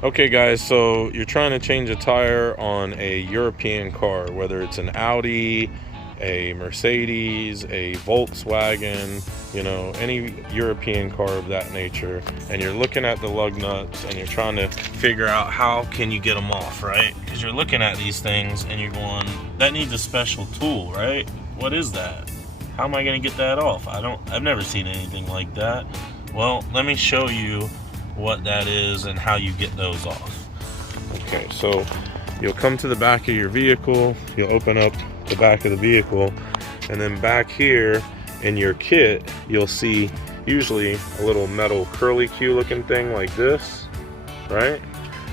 Okay guys, so you're trying to change a tire on a European car, whether it's an Audi, a Mercedes, a Volkswagen, you know, any European car of that nature, and you're looking at the lug nuts and you're trying to figure out how can you get them off, right? Because you're looking at these things and you're going, that needs a special tool, right? What is that? How am I going to get that off? I've never seen anything like that. Well, let me show you what that is and how you get those off. Okay, so you'll come to the back of your vehicle, you'll open up the back of the vehicle, and then back here in your kit you'll see usually a little metal curly Q looking thing like this, right?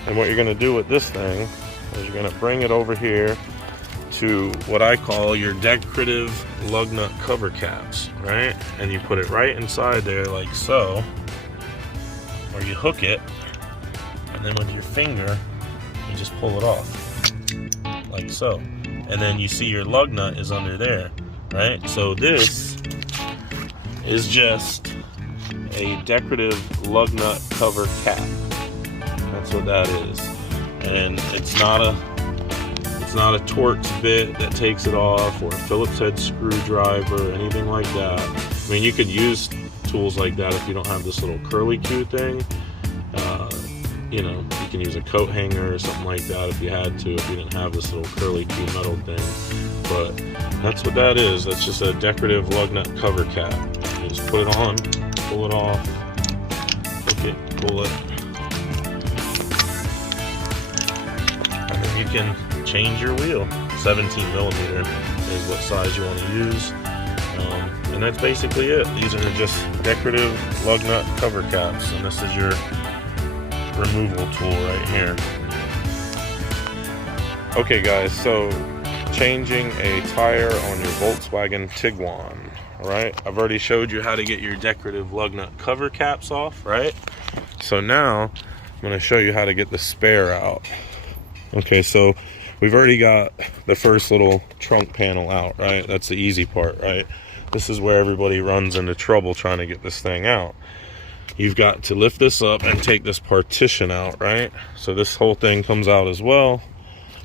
And what you're going to do with this thing is you're going to bring it over here to what I call your decorative lug nut cover caps, right? And you put it right inside there like so, or you hook it, and then with your finger you just pull it off like so, and then you see your lug nut is under there, right? So this is just a decorative lug nut cover cap. That's what that is. And it's not a Torx bit that takes it off, or a Phillips head screwdriver or anything like that. I mean, you could use tools like that if you don't have this little curly Q thing. You know, you can use a coat hanger or something like that if you had to, if you didn't have this little curly Q metal thing. But that's what that is. That's just a decorative lug nut cover cap. You just put it on, pull it off, hook it, pull it, and then you can change your wheel. 17 millimeter is what size you want to use. And that's basically it. These are just decorative lug nut cover caps, and this is your removal tool right here. Okay guys, so changing a tire on your Volkswagen Tiguan, right? I've already showed you how to get your decorative lug nut cover caps off, right? So now I'm going to show you how to get the spare out. Okay, so we've already got the first little trunk panel out, right? That's the easy part, right? This is where everybody runs into trouble trying to get this thing out. You've got to lift this up and take this partition out, right? So this whole thing comes out as well.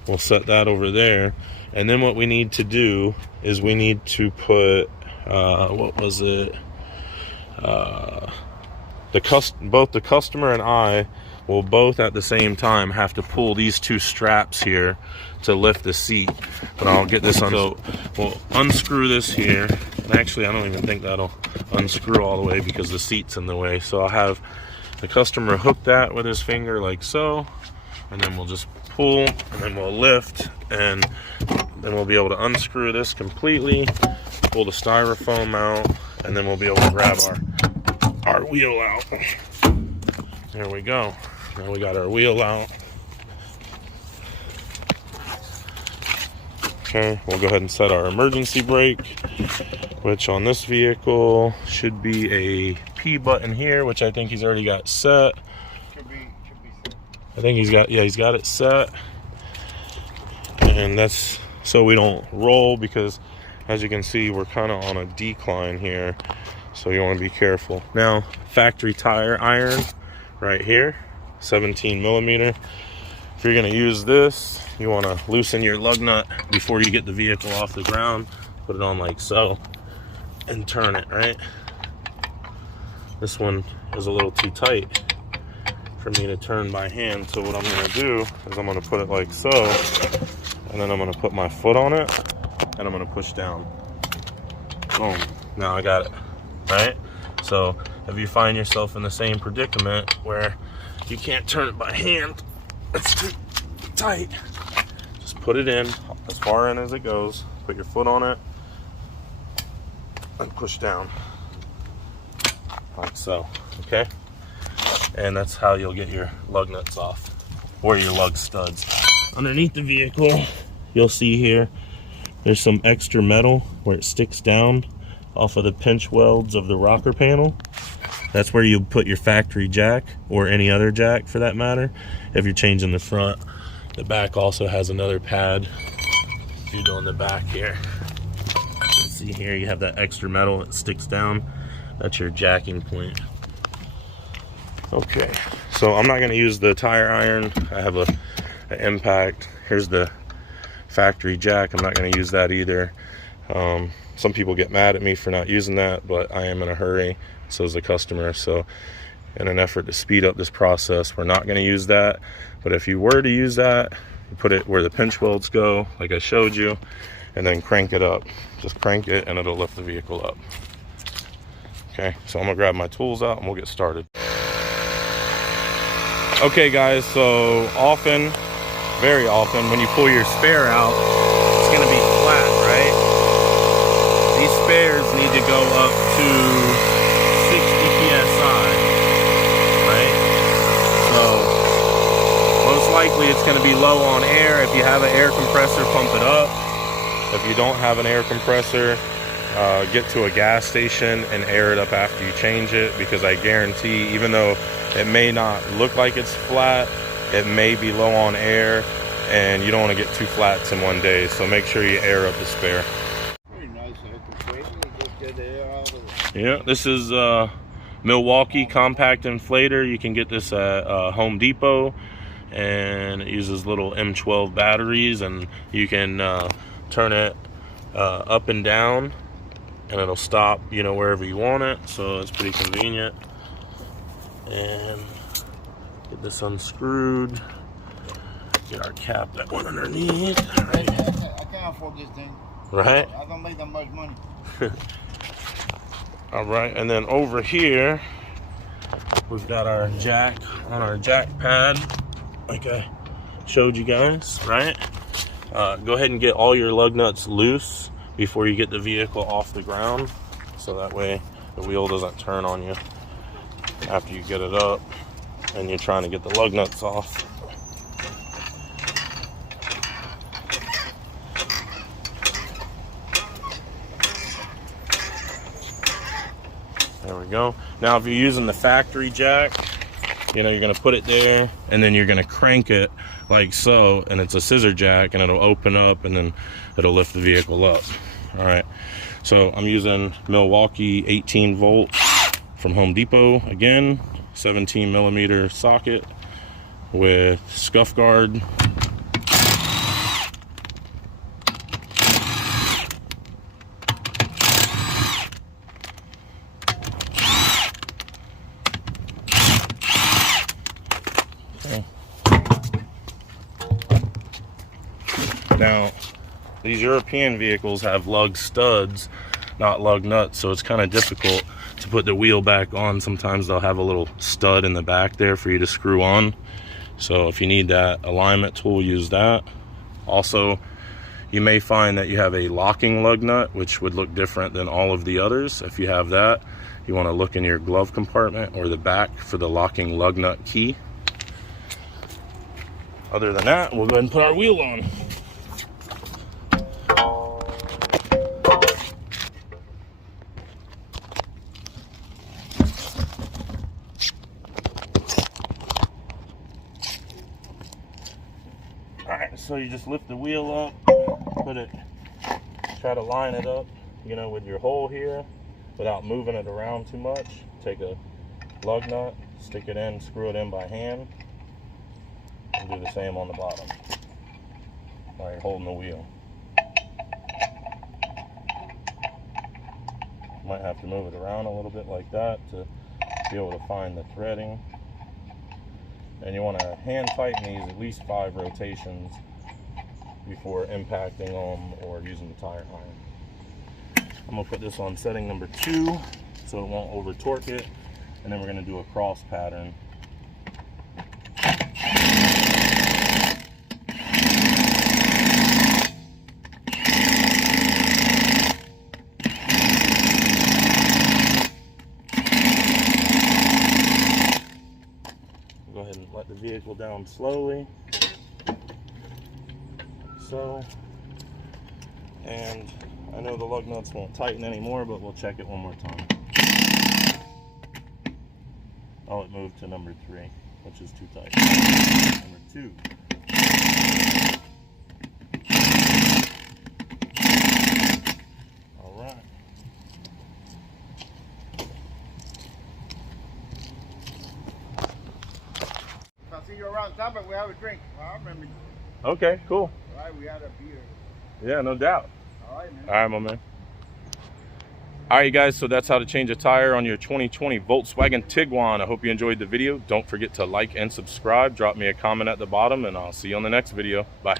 We'll set that over there. And then what we need to do is we need to put, what was it? Both the customer and I will both at the same time have to pull these two straps here to lift the seat. But I'll get this on. So we'll unscrew this here. And actually, I don't even think that'll unscrew all the way because the seat's in the way. So I'll have the customer hook that with his finger like so, and then we'll just pull, and then we'll lift, and then we'll be able to unscrew this completely, pull the styrofoam out, and then we'll be able to grab our wheel out. There we go. Now we got our wheel out. Okay, we'll go ahead and set our emergency brake, which on this vehicle should be a P button here, which I think he's already got set. Should be set. I think he's got it set. And that's so we don't roll, because as you can see, we're kind of on a decline here. So you want to be careful. Now, factory tire iron right here, 17 millimeter. If you're going to use this, you want to loosen your lug nut before you get the vehicle off the ground. Put it on like so and turn it, right? This one is a little too tight for me to turn by hand. So what I'm going to do is I'm going to put it like so, and then I'm going to put my foot on it, and I'm going to push down. Boom. Now I got it, right? So if you find yourself in the same predicament where you can't turn it by hand, it's too tight, just put it in as far in as it goes, put your foot on it, and push down like so, okay? And that's how you'll get your lug nuts off, or your lug studs. Underneath the vehicle, you'll see here, there's some extra metal where it sticks down off of the pinch welds of the rocker panel. That's where you put your factory jack, or any other jack for that matter, if you're changing the front. The back also has another pad. If you're doing the back here, see here, you have that extra metal that sticks down. That's your jacking point. Okay, So I'm not going to use the tire iron. I have an impact. Here's the factory jack. I'm not going to use that either. Some people get mad at me for not using that, but I am in a hurry. So is the customer. So in an effort to speed up this process, we're not going to use that. But if you were to use that, you put it where the pinch welds go, like I showed you, and then crank it up. Just crank it and it'll lift the vehicle up. Okay, so I'm gonna grab my tools out and we'll get started. Okay guys, so often, very often, when you pull your spare out, it's gonna be flat, right? These spares need to go up to 60 PSI, right? So, most likely it's gonna be low on air. If you have an air compressor, pump it up. If you don't have an air compressor, get to a gas station and air it up after you change it, because I guarantee, even though it may not look like it's flat, it may be low on air, and you don't want to get two flats in one day. So make sure you air up the spare. Very nice air compressor. Just get the air out of it. Yeah, this is Milwaukee compact inflator. You can get this at Home Depot, and it uses little M12 batteries, and you can turn it up and down, and it'll stop, you know, wherever you want it. So it's pretty convenient. And get this unscrewed, get our cap that went underneath. I can't afford this thing. Right? I don't make that much money. All right, and then over here we've got our jack on our jack pad, like I showed you guys, right? Go ahead and get all your lug nuts loose before you get the vehicle off the ground, so that way the wheel doesn't turn on you after you get it up and you're trying to get the lug nuts off. There we go. Now if you're using the factory jack, you know, you're going to put it there and then you're going to crank it like so, and it's a scissor jack, and it'll open up and then it'll lift the vehicle up. All right, so I'm using Milwaukee 18 volt from Home Depot, again 17 millimeter socket with scuff guard. Okay. Now these European vehicles have lug studs, not lug nuts, so it's kind of difficult to put the wheel back on. Sometimes they'll have a little stud in the back there for you to screw on. So if you need that alignment tool, use that. Also, you may find that you have a locking lug nut, which would look different than all of the others. If you have that, you want to look in your glove compartment or the back for the locking lug nut key. Other than that, we'll go ahead and put our wheel on. So you just lift the wheel up, put it, try to line it up, you know, with your hole here without moving it around too much. Take a lug nut, stick it in, screw it in by hand, and do the same on the bottom while you're holding the wheel. Might have to move it around a little bit like that to be able to find the threading. And you want to hand tighten these at least 5 rotations before impacting them or using the tire iron. I'm going to put this on setting number 2 so it won't over torque it, and then we're going to do a cross pattern. Go ahead and let the vehicle down slowly, so. And I know the lug nuts won't tighten anymore, but we'll check it one more time. Oh, it moved to number 3, which is too tight. Number 2. All right. see you around town, but we have a drink. I remember you. Okay, cool. All right, we had a beer. Yeah, no doubt. All right, man. All right, my man. All right, guys, so that's how to change a tire on your 2020 Volkswagen Tiguan. I hope you enjoyed the video. Don't forget to like and subscribe. Drop me a comment at the bottom, and I'll see you on the next video. Bye.